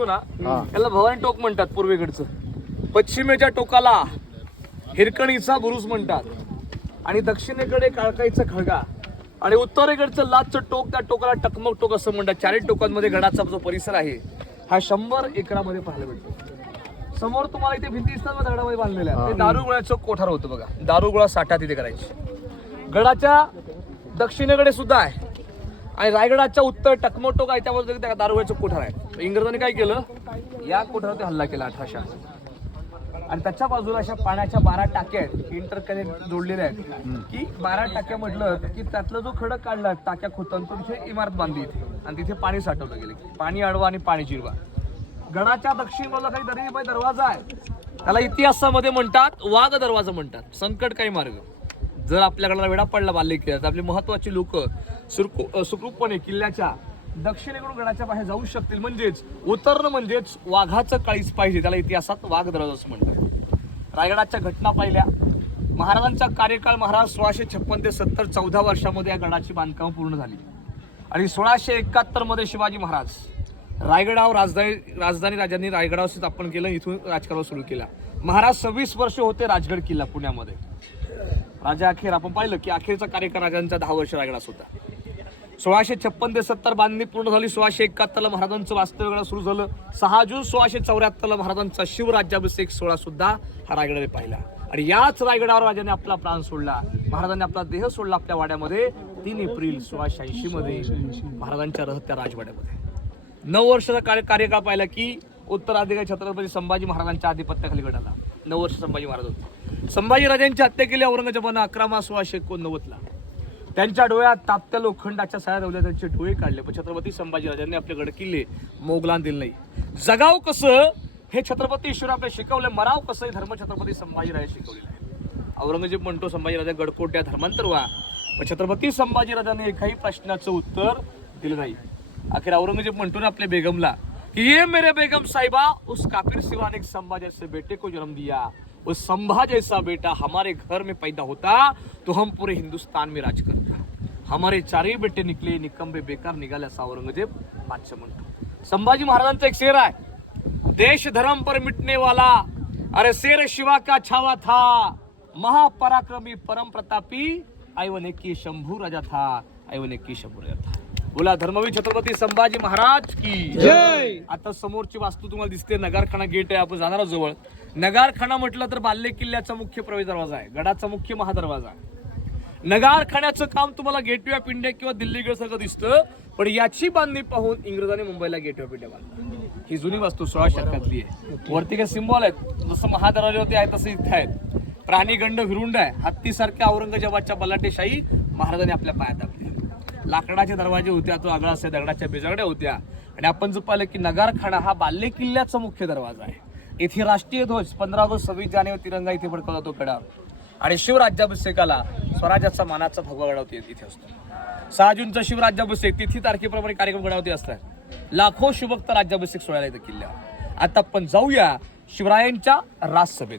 दिसतो ना त्याला भवानी टोक म्हणतात पूर्वेकडचं. पश्चिमेच्या टोकाला हिरकणीचा बुरुज म्हणतात आणि दक्षिणेकडे काळकाईचा खळगा आणि उत्तरेकडचं लाचचं टोक, त्या टोकाला टकमक टोक असं म्हणतात. चारही टोकांमध्ये गडाचा जो परिसर आहे हा 100 एकरामध्ये पाहायला भेटतो. समोर तुम्हाला इथे भिंती दिसतात ना दगडामध्ये बांधलेल्या, ते दारुगोळ्याचं कोठार होतं बघा. दारुगोळा साठा तिथे करायची. गडाच्या दक्षिणेकडे सुद्धा आहे आणि रायगडाच्या उत्तर टकमक टोक आहे त्यामध्ये त्या दारुगोळ्याचं कोठार आहे. इंग्रजांनी काय केलं, या कोठारावर हल्ला केला 1800 आणि त्याच्या बाजूला अशा पाण्याच्या 12 टाक्या आहेत, इंटरकनेक्ट जोडलेल्या आहेत की 12 टाक्या म्हटलं की त्यातला जो खडक काढला टाक्या खोदून तो तिथे इमारत बांधली इथे आणि तिथे पाणी साठवलं गेलं. पाणी अडवा आणि पाणी जिरवा. गडाच्या दक्षिण बाजूला काही दरवाजा दरवाजा आहे, त्याला इतिहासामध्ये म्हणतात वाघ दरवाजा म्हणतात. संकटकारी मार्ग. जर आपल्या गडाला वेढा पडला बाल्य किल्ल्यात, आपले महत्वाचे लोक सुखरूपपणे किल्ल्याच्या दक्षिणेकडून गडाच्या बाहेर जाऊ शकतील. म्हणजेच उतरणं म्हणजेच वाघाचं काळीच पाहिजे, त्याला इतिहासात वाघ दरवाजा असं म्हणतात. रायगडाच्या घटना पाहिल्या. महाराजांचा कार्यकाळ महाराज 1656 ते 70 14 वर्षामध्ये या गडाची बांधकाम पूर्ण झाली आणि 1671 मध्ये शिवाजी महाराज रायगडावर राजधानी राजांनी रायगडावर स्थापन केलं. इथून राजकारणाला सुरू केला. महाराज 26 वर्ष होते राजगड किल्ला पुण्यामध्ये. राजा अखेर आपण पाहिलं की अखेरचा कार्यकाळ राजांचा 10 वर्ष रायगडास होता. 1656 ते 70 बांधणी पूर्ण झाली. 1671 ला महाराजांचं वास्तव्य गडात सुरू झालं. 6 जून 1674 ला महाराजांचा शिवराज्याभिषेक सोहळा सुद्धा हा रायगडाने पाहिला आणि याच रायगडावर राजाने आपला प्राण सोडला. महाराजांनी आपला देह सोडला आपल्या वाड्यामध्ये 3 एप्रिल 1680 मध्ये महाराजांच्या रहत्या राजवाड्यामध्ये. 9 वर्षाचा कार्यकाळ पाहिला की उत्तराधिकारी छत्रपती संभाजी महाराजांच्या आधिपत्याखाली गडाला 9 वर्ष संभाजी महाराज होते. संभाजी राजांची हत्या केली औरंगजेबानं 11 मार्च 1689 ला. त्यांच्या डोळ्यात तापत्या लोखंडाच्या साया लावल्या, त्यांचे डोळे काढले. पण छत्रपती संभाजी राजांनी आपले गड किल्ले मोगलांना दिले नाही. जगाव कसं हे छत्रपती ईश्वर आपल्याला शिकवलं, मराव कसं हे धर्म छत्रपती संभाजी राजा शिकवलेलं आहे. औरंगजेब म्हणतो संभाजी राजा गडकोट द्या, धर्मांतर व्हा. पण छत्रपती संभाजी राजांनी एकाही प्रश्नाचं उत्तर दिलं नाही. अखेर औरंगजेब म्हणतो ना आपल्या बेगमला कि ये मेरे बेगम साहिबा उस काफिर सिवान एक संभा जैसे बेटे को जन्म दिया, उस संभा जैसा बेटा हमारे घर में पैदा होता तो हम पूरे हिंदुस्तान में राज करते. हमारे 4 बेटे निकले निकंबे बेकार निघाले असा औरंगजेब बादशाह म्हणतो. संभाजी महाराजांचा एक शेर आहे, देश धर्म पर मिटने वाला अरे शेर शिवा का छावा था, महापराक्रमी परम प्रतापी ऐवने की शंभू राजा था, ऐवने की शंभू राजा था. बोला धर्मवीर छत्रपती संभाजी महाराज की जय. आता समोरची वास्तू तुम्हाला दिसते, नगारखाना गेट आहे. आपण जाणार जवळ. नगारखाना म्हटलं तर बाल्य किल्ल्याचा मुख्य प्रवेश दरवाजा आहे, गडाचा मुख्य महादरवाजा आहे. नगारखान्याचं काम तुम्हाला गेटवे ऑफ इंडिया किंवा दिल्ली गेट सारखं दिसतं, पण याची बांधणी पाहून इंग्रजांनी मुंबईला गेटवे ऑफ इंडिया बांधला. ही जुनी वास्तू 16 शतकातली आहे. वरती काही सिंबॉल आहेत, जसं महादरवाजे होते आहे तसे इथे आहेत. प्राणी गंड विरुंड आहे. हत्तीसारख्या औरंगजेबाच्या बलाटेशाही महाराजांनी आपल्या पायात दाबली. लाकडाचे दरवाजे होते, तो आगळा असे दगडाच्या बेजागड्या होत्या. आणि आपण जर पाहिलं की नगारखाना हा बाल्य किल्ल्याचा मुख्य दरवाजा आहे. येथे राष्ट्रीय ध्वज 15 ऑगस्ट 26 जानेवारी तिरंगा इथे फडकवला जातो गडावर आणि शिवराज्याभिषेकाला स्वराज्याचा मानाचा भगवा गडावती इथे असतो. 6 जूनचा शिवराज्याभिषेक तिथी तारखेप्रमाणे कार्यक्रम गडावती असतात. लाखो शिवभक्त राज्याभिषेक सोहळ्याला इथे किल्ल्यावर. आता आपण जाऊया शिवरायांच्या राजसभेत.